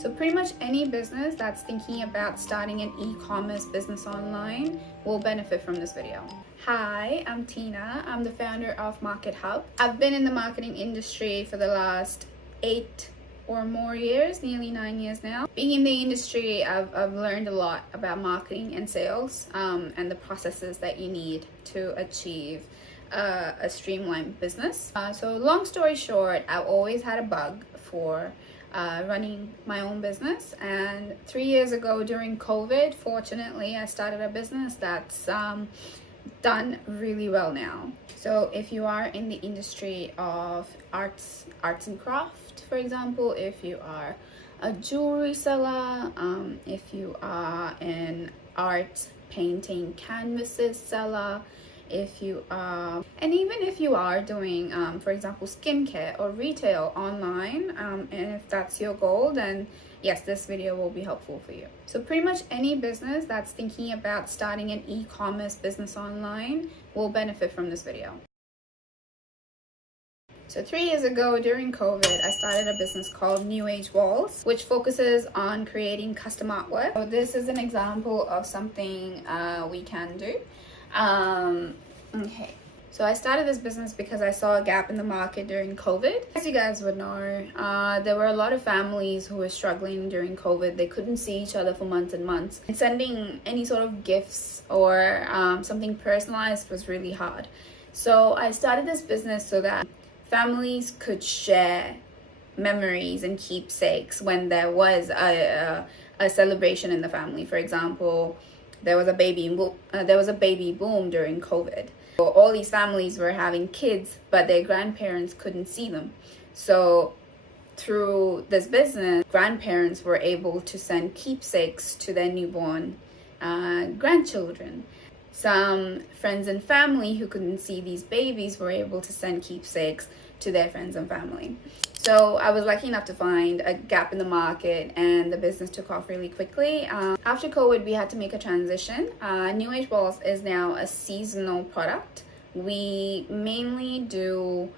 So pretty much any business that's thinking about starting an e-commerce business online will benefit from this video. Hi, I'm Tina. I'm the founder of Market Hub. I've been in the marketing industry for the last 8 or more years, nearly 9 years now. Being in the industry, I've learned a lot about marketing and sales and the processes that you need to achieve a streamlined business. So long story short, I've always had a bug for running my own business, and 3 years ago during COVID, fortunately, I started a business that's done really well now. So if you are in the industry of arts and craft, for example, if you are a jewelry seller, if you are an art painting canvases seller, if you are, and even if you are doing, for example, skincare or retail online, and if that's your goal, then yes, this video will be helpful for you. So pretty much any business that's thinking about starting an e-commerce business online will benefit from this video. So 3 years ago during COVID, I started a business called New Age Walls, which focuses on creating custom artwork. So this is an example of something we can do. Okay, so I started this business because I saw a gap in the market during COVID. As you guys would know, there were a lot of families who were struggling during COVID. They couldn't see each other for months and months. And sending any sort of gifts or something personalized was really hard. So I started this business so that families could share memories and keepsakes when there was a celebration in the family. For example, there was a baby boom during COVID. So all these families were having kids, but their grandparents couldn't see them. So through this business, grandparents were able to send keepsakes to their newborn grandchildren. Some friends and family who couldn't see these babies were able to send keepsakes to their friends and family. So I was lucky enough to find a gap in the market, and the business took off really quickly. After COVID, we had to make a transition. New Age Balls is now a seasonal product. We mainly do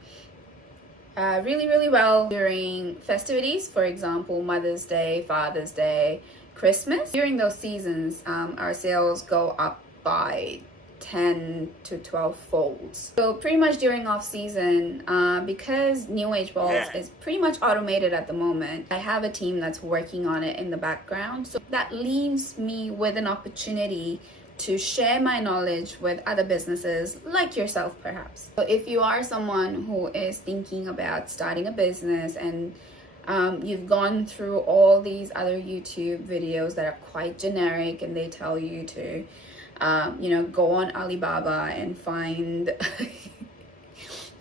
really well during festivities, for example, Mother's Day, Father's Day, Christmas. During those seasons, our sales go up by 10 to 12 folds. So pretty much during off season, because New Age Balls is pretty much automated at the moment, I have a team that's working on it in the background. So that leaves me with an opportunity to share my knowledge with other businesses like yourself, perhaps. So if you are someone who is thinking about starting a business and you've gone through all these other YouTube videos that are quite generic and they tell you to go on Alibaba and find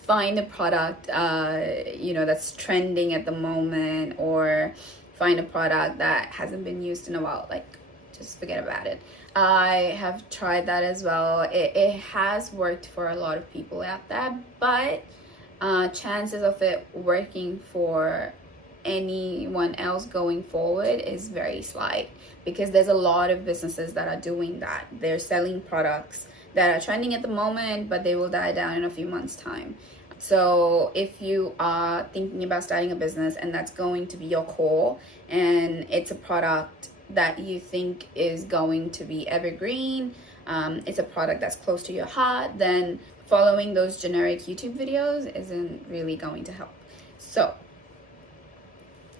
a product, that's trending at the moment, or find a product that hasn't been used in a while. Like, just forget about it. I have tried that as well. It has worked for a lot of people out there, but chances of it working for anyone else going forward is very slight, because there's a lot of businesses that are doing that. They're selling products that are trending at the moment, but they will die down in a few months' time. So if you are thinking about starting a business and that's going to be your core, and it's a product that you think is going to be evergreen, it's a product that's close to your heart, then following those generic YouTube videos isn't really going to help. So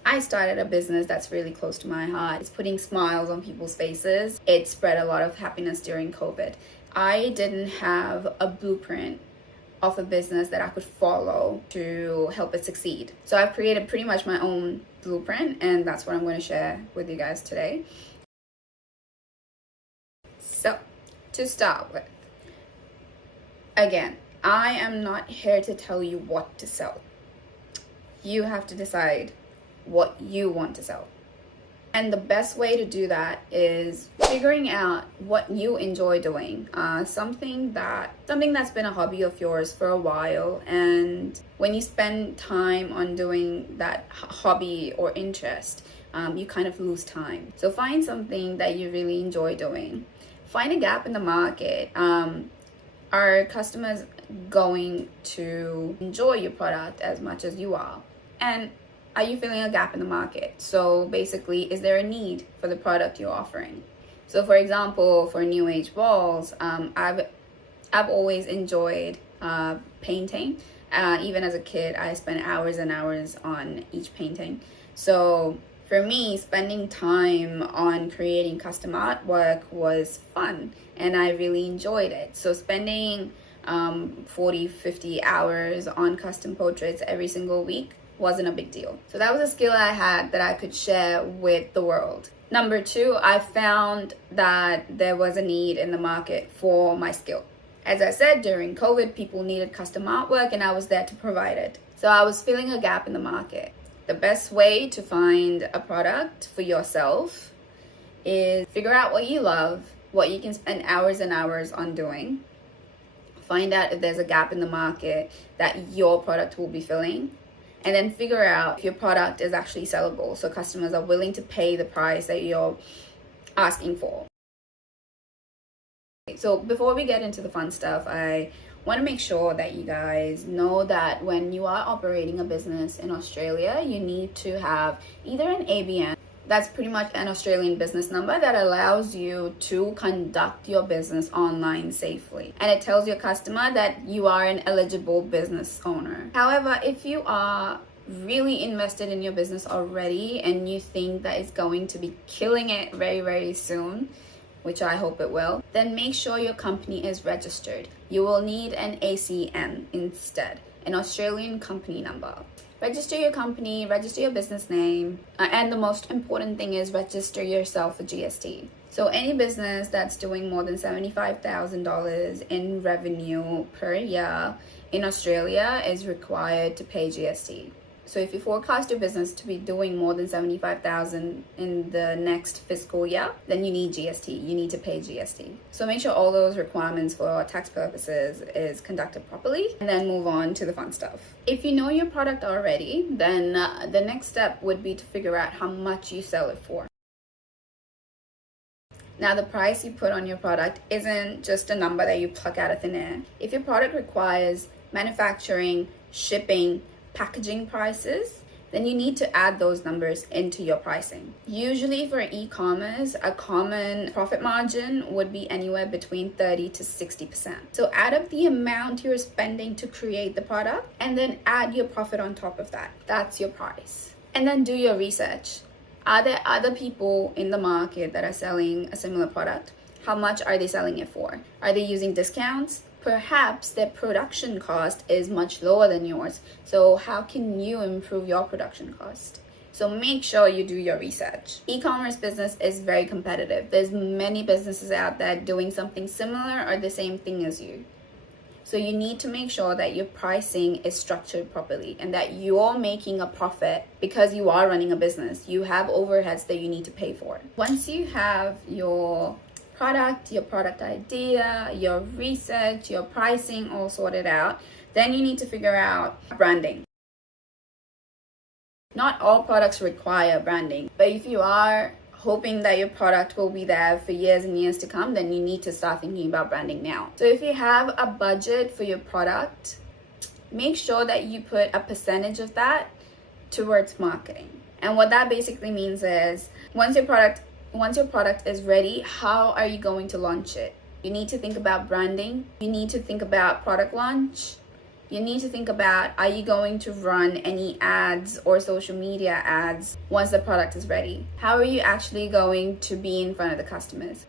I started a business that's really close to my heart. It's putting smiles on people's faces. It spread a lot of happiness during COVID. I didn't have a blueprint of a business that I could follow to help it succeed. So I've created pretty much my own blueprint, and that's what I'm going to share with you guys today. So to start with, again, I am not here to tell you what to sell. You have to decide what you want to sell. And the best way to do that is figuring out what you enjoy doing, something that's been a hobby of yours for a while, and when you spend time on doing that hobby or interest, you kind of lose time. So find something that you really enjoy doing. Find a gap in the market. Are customers going to enjoy your product as much as you are? And are you feeling a gap in the market? So basically, is there a need for the product you're offering? So for example, for new age walls, I've always enjoyed painting. Even as a kid, I spent hours and hours on each painting. So for me, spending time on creating custom artwork was fun and I really enjoyed it. So spending 40-50 hours on custom portraits every single week wasn't a big deal. So that was a skill I had that I could share with the world. Number two, I found that there was a need in the market for my skill. As I said, during COVID, people needed custom artwork and I was there to provide it. So I was filling a gap in the market. The best way to find a product for yourself is figure out what you love, what you can spend hours and hours on doing. Find out if there's a gap in the market that your product will be filling. And then figure out if your product is actually sellable, so customers are willing to pay the price that you're asking for. So before we get into the fun stuff, I want to make sure that you guys know that when you are operating a business in Australia, you need to have either an ABN, that's pretty much an Australian business number that allows you to conduct your business online safely. And it tells your customer that you are an eligible business owner. However, if you are really invested in your business already and you think that it's going to be killing it very, very soon, which I hope it will, then make sure your company is registered. You will need an ACN instead, an Australian company number. Register your company, register your business name, and the most important thing is register yourself for GST. So any business that's doing more than $75,000 in revenue per year in Australia is required to pay GST. So if you forecast your business to be doing more than $75,000 in the next fiscal year, then you need GST. You need to pay GST. So make sure all those requirements for tax purposes is conducted properly, and then move on to the fun stuff. If you know your product already, then the next step would be to figure out how much you sell it for. Now, the price you put on your product isn't just a number that you pluck out of thin air. If your product requires manufacturing, shipping, packaging prices, then you need to add those numbers into your pricing. Usually for e-commerce, a common profit margin would be anywhere between 30 to 60%. So add up the amount you're spending to create the product and then add your profit on top of that. That's your price. And then do your research. Are there other people in the market that are selling a similar product? How much are they selling it for? Are they using discounts? Perhaps their production cost is much lower than yours. So how can you improve your production cost? So make sure you do your research. E-commerce business is very competitive. There's many businesses out there doing something similar or the same thing as you. So you need to make sure that your pricing is structured properly and that you're making a profit because you are running a business. You have overheads that you need to pay for. Once you have your product, your product idea, your research, your pricing all sorted out, then you need to figure out branding. Not all products require branding, but if you are hoping that your product will be there for years and years to come, then you need to start thinking about branding now. So if you have a budget for your product, make sure that you put a percentage of that towards marketing. And what that basically means is once your product is ready, how are you going to launch it? You need to think about branding. You need to think about product launch. You need to think about, are you going to run any ads or social media ads once the product is ready? How are you actually going to be in front of the customers?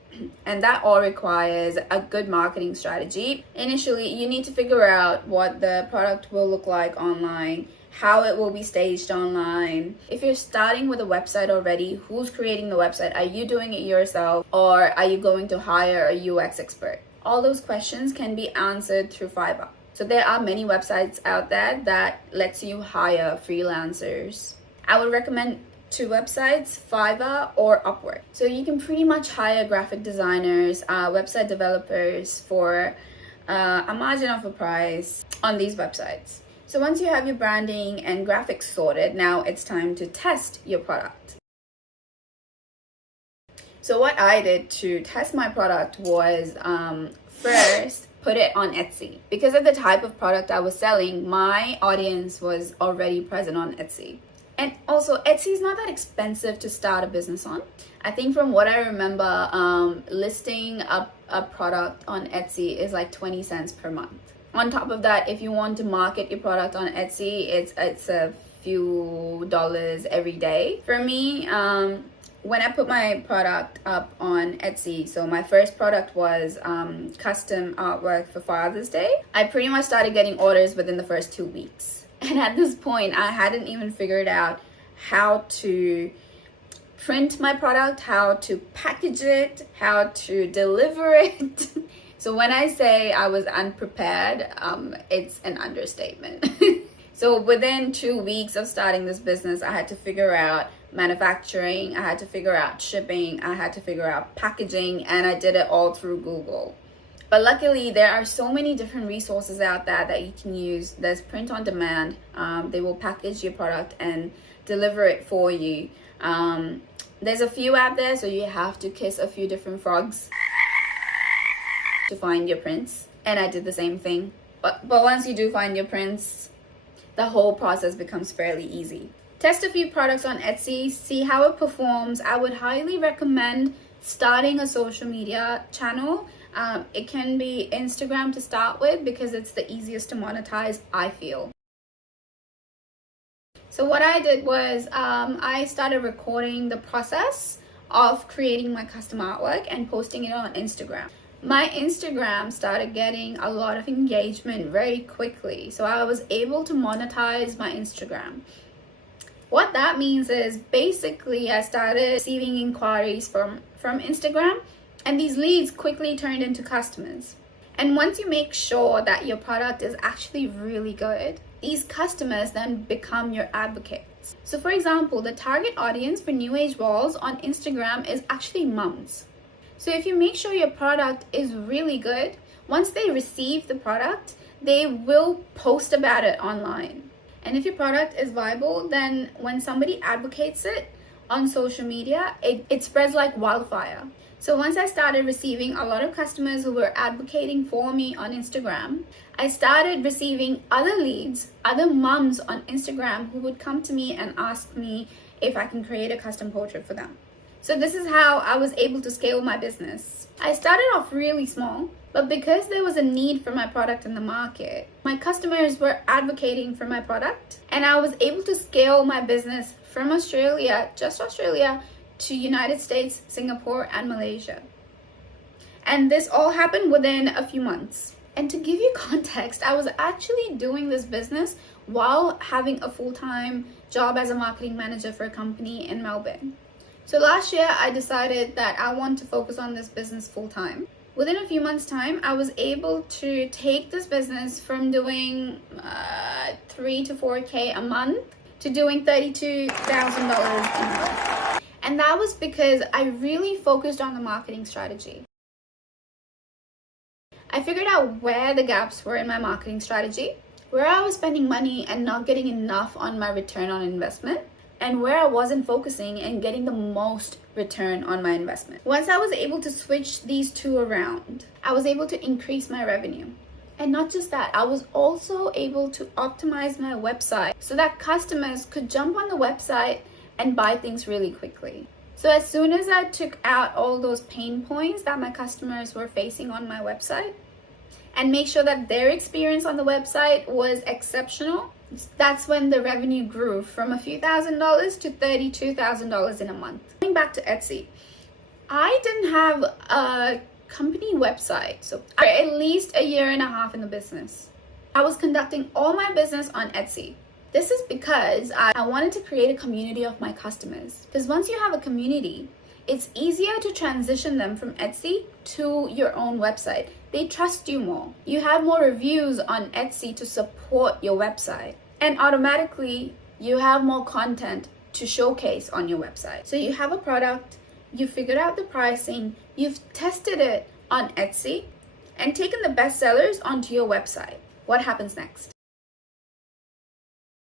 And that all requires a good marketing strategy. Initially, you need to figure out what the product will look like online, how it will be staged online. If you're starting with a website already, who's creating the website? Are you doing it yourself or are you going to hire a UX expert? All those questions can be answered through Fiverr. So there are many websites out there that lets you hire freelancers. I would recommend two websites, Fiverr or Upwork. So you can pretty much hire graphic designers, website developers for a margin of a price on these websites. So once you have your branding and graphics sorted, now it's time to test your product. So what I did to test my product was first put it on Etsy. Because of the type of product I was selling, my audience was already present on Etsy. And also, Etsy is not that expensive to start a business on. I think from what I remember, listing a product on Etsy is like 20 cents per month. On top of that, if you want to market your product on Etsy, it's a few dollars every day. For me, when I put my product up on Etsy, so my first product was custom artwork for Father's Day, I pretty much started getting orders within the first 2 weeks. And at this point, I hadn't even figured out how to print my product, how to package it, how to deliver it. So when I say I was unprepared, it's an understatement. So within 2 weeks of starting this business, I had to figure out manufacturing, I had to figure out shipping, I had to figure out packaging, and I did it all through Google. But luckily, there are so many different resources out there that you can use. There's print on demand. They will package your product and deliver it for you. There's a few out there, so you have to kiss a few different frogs to find your prints. And I did the same thing. But once you do find your prints, the whole process becomes fairly easy. Test a few products on Etsy, see how it performs. I would highly recommend starting a social media channel. It can be Instagram to start with because it's the easiest to monetize, I feel. So what I did was I started recording the process of creating my custom artwork and posting it on Instagram. My Instagram started getting a lot of engagement very quickly, so I was able to monetize my Instagram. What that means is basically I started receiving inquiries from Instagram, and these leads quickly turned into customers. And once you make sure that your product is actually really good, these customers then become your advocates. So for example, the target audience for New Age walls on Instagram is actually mums. So if you make sure your product is really good, once they receive the product, they will post about it online. And if your product is viable, then when somebody advocates it on social media, it spreads like wildfire. So once I started receiving a lot of customers who were advocating for me on Instagram, I started receiving other leads, other mums on Instagram who would come to me and ask me if I can create a custom portrait for them. So this is how I was able to scale my business. I started off really small, but because there was a need for my product in the market, my customers were advocating for my product, and I was able to scale my business from Australia, just Australia, to United States, Singapore, and Malaysia. And this all happened within a few months. And to give you context, I was actually doing this business while having a full-time job as a marketing manager for a company in Melbourne. So last year, I decided that I want to focus on this business full-time. Within a few months' time, I was able to take this business from doing 3 to 4K a month to doing $32,000 in a month. And that was because I really focused on the marketing strategy. I figured out where the gaps were in my marketing strategy, where I was spending money and not getting enough on my return on investment, and where I wasn't focusing and getting the most return on my investment. Once I was able to switch these two around, I was able to increase my revenue. And not just that, I was also able to optimize my website so that customers could jump on the website and buy things really quickly. So as soon as I took out all those pain points that my customers were facing on my website and make sure that their experience on the website was exceptional, that's when the revenue grew from a few $1,000s to $32,000 in a month. Going back to Etsy, I didn't have a company website, so for at least a year and a half in the business. I was conducting all my business on Etsy. This is because I wanted to create a community of my customers. Because once you have a community, it's easier to transition them from Etsy to your own website. They trust you more. You have more reviews on Etsy to support your website. And automatically, you have more content to showcase on your website. So you have a product, you figured out the pricing, you've tested it on Etsy, and taken the best sellers onto your website. What happens next?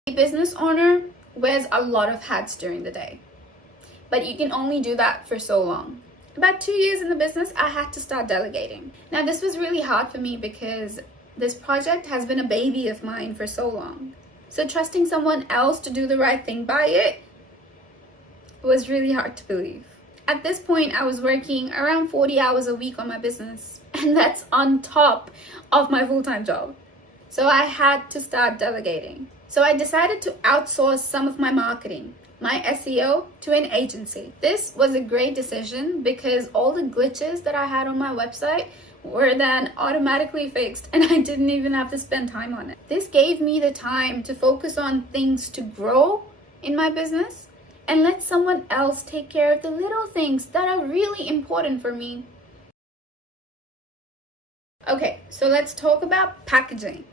A business owner wears a lot of hats during the day, but you can only do that for so long. About 2 years in the business, I had to start delegating. Now, this was really hard for me because this project has been a baby of mine for so long. So trusting someone else to do the right thing by it was really hard to believe. At this point, I was working around 40 hours a week on my business, and that's on top of my full-time job. So I had to start delegating. So I decided to outsource some of my marketing, my SEO, to an agency. This was a great decision because all the glitches that I had on my website were then automatically fixed, and I didn't even have to spend time on it. This gave me the time to focus on things to grow in my business and let someone else take care of the little things that are really important for me. Okay, so let's talk about packaging.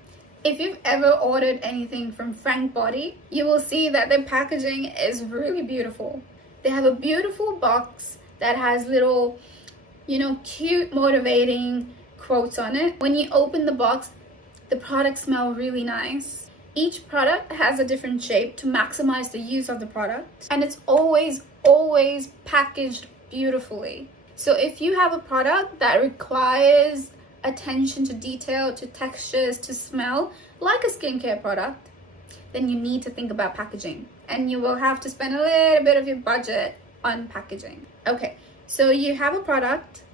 If you've ever ordered anything from Frank Body, you will see that the packaging is really beautiful. They have a beautiful box that has little, cute, motivating quotes on it. When you open the box, the products smell really nice. Each product has a different shape to maximize the use of the product, and it's always packaged beautifully. So if you have a product that requires attention to detail, to textures, to smell, like a skincare product, then you need to think about packaging, and you will have to spend a little bit of your budget on packaging. Okay, so you have a product,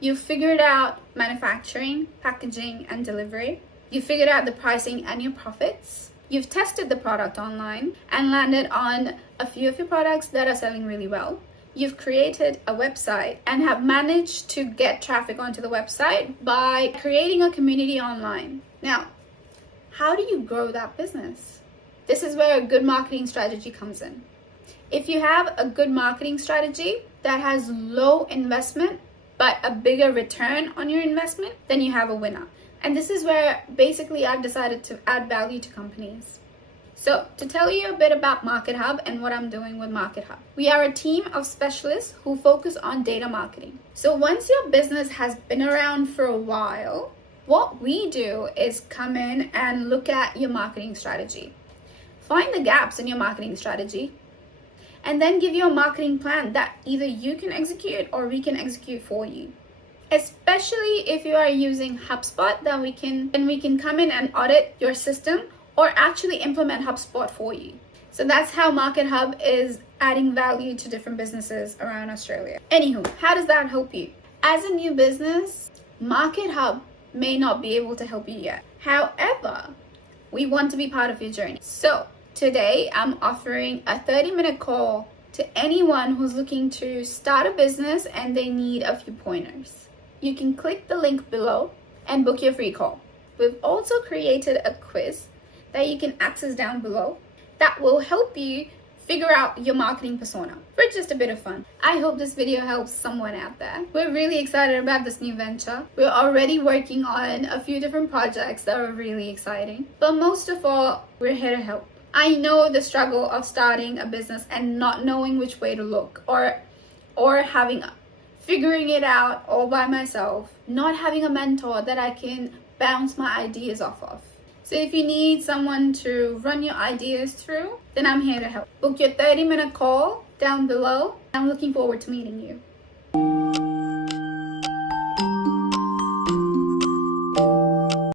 you figured out manufacturing, packaging, and delivery. You figured out the pricing and your profits. You've tested the product online and landed on a few of your products that are selling really well. You've created a website and have managed to get traffic onto the website by creating a community online. Now, how do you grow that business? This is where a good marketing strategy comes in. If you have a good marketing strategy that has low investment but a bigger return on your investment, then you have a winner. And this is where basically I've decided to add value to companies. So to tell you a bit about Market Hub and what I'm doing with Market Hub, we are a team of specialists who focus on data marketing. So once your business has been around for a while, what we do is come in and look at your marketing strategy, find the gaps in your marketing strategy, and then give you a marketing plan that either you can execute or we can execute for you. Especially if you are using HubSpot, then we can come in and audit your system or actually implement HubSpot for you. So that's how Market Hub is adding value to different businesses around Australia. Anywho, how does that help you? As a new business, Market Hub may not be able to help you yet. However, we want to be part of your journey. So today I'm offering a 30-minute call to anyone who's looking to start a business and they need a few pointers. You can click the link below and book your free call. We've also created a quiz that you can access down below that will help you figure out your marketing persona for just a bit of fun. I hope this video helps someone out there. We're really excited about this new venture. We're already working on a few different projects that are really exciting. But most of all, we're here to help. I know the struggle of starting a business and not knowing which way to look, or figuring it out all by myself, not having a mentor that I can bounce my ideas off of. So if you need someone to run your ideas through, then I'm here to help. Book your 30-minute call down below. I'm looking forward to meeting you.